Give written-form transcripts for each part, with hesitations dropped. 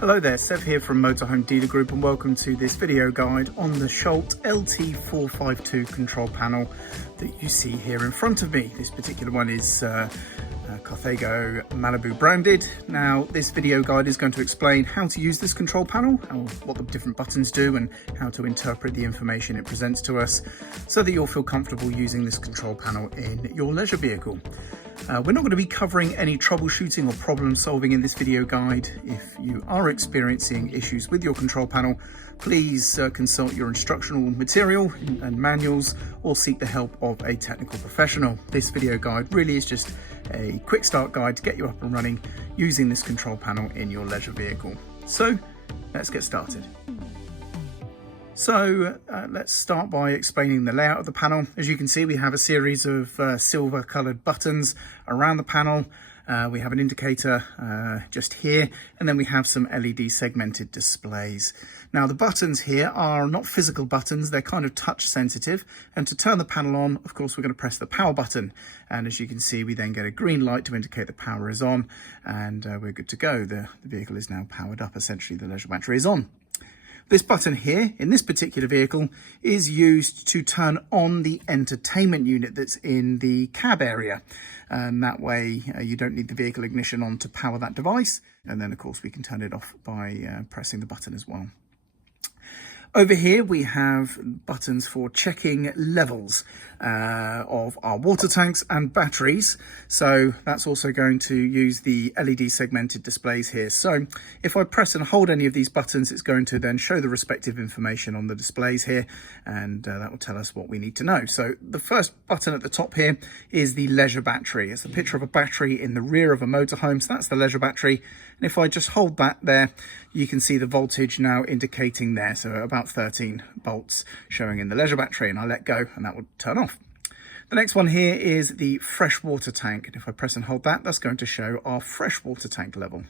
Hello there, Sev here from Motorhome Dealer Group, and welcome to this video guide on the Schaudt LT 452 control panel that you see here in front of me. This particular one is Carthago Malibu branded. Now this video guide is going to explain how to use this control panel, what the different buttons do and how to interpret the information it presents to us so that you'll feel comfortable using this control panel in your leisure vehicle. We're not going to be covering any troubleshooting or problem solving in this video guide. If you are experiencing issues with your control panel, please consult your instructional material and manuals or seek the help of a technical professional. This video guide really is just a quick start guide to get you up and running using this control panel in your leisure vehicle. So let's get started. So let's start by explaining the layout of the panel. As you can see, we have a series of silver coloured buttons around the panel. We have an indicator just here, and then we have some LED segmented displays. Now the buttons here are not physical buttons, they're kind of touch sensitive, and to turn the panel on, of course, we're going to press the power button, and as you can see, we then get a green light to indicate the power is on, and we're good to go. The vehicle is now powered up, essentially the leisure battery is on. This button here, in this particular vehicle, is used to turn on the entertainment unit that's in the cab area. And that way you don't need the vehicle ignition on to power that device. And then of course we can turn it off by pressing the button as well. Over here we have buttons for checking levels of our water tanks and batteries. So that's also going to use the LED segmented displays here. So if I press and hold any of these buttons, it's going to then show the respective information on the displays here, and that will tell us what we need to know. So the first button at the top here is the leisure battery. It's a picture of a battery in the rear of a motorhome, so that's the leisure battery. And if I just hold that there, you can see the voltage now indicating there, so about 13 volts showing in the leisure battery, and I let go and that will turn off. The next one here is the freshwater tank, and if I press and hold that, that's going to show our freshwater tank level.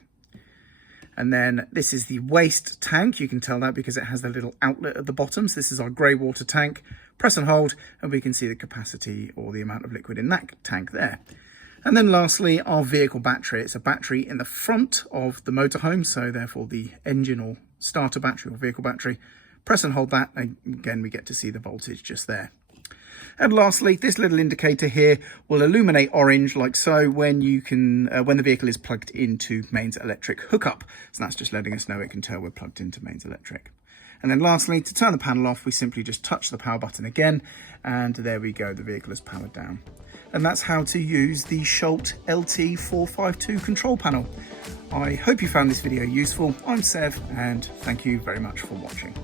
And then this is the waste tank. You can tell that because it has the little outlet at the bottom. So this is our grey water tank. Press and hold and we can see the capacity or the amount of liquid in that tank there. And then lastly, our vehicle battery. It's a battery in the front of the motorhome, so therefore the engine or starter battery or vehicle battery. Press and hold that, and again we get to see the voltage just there. And lastly, this little indicator here will illuminate orange like so when the vehicle is plugged into mains electric hookup. So that's just letting us know it can tell we're plugged into mains electric. And then lastly, to turn the panel off, we simply just touch the power button again, and there we go, the vehicle is powered down. And that's how to use the Schaudt LT 452 control panel. I hope you found this video useful. I'm Sev, and thank you very much for watching.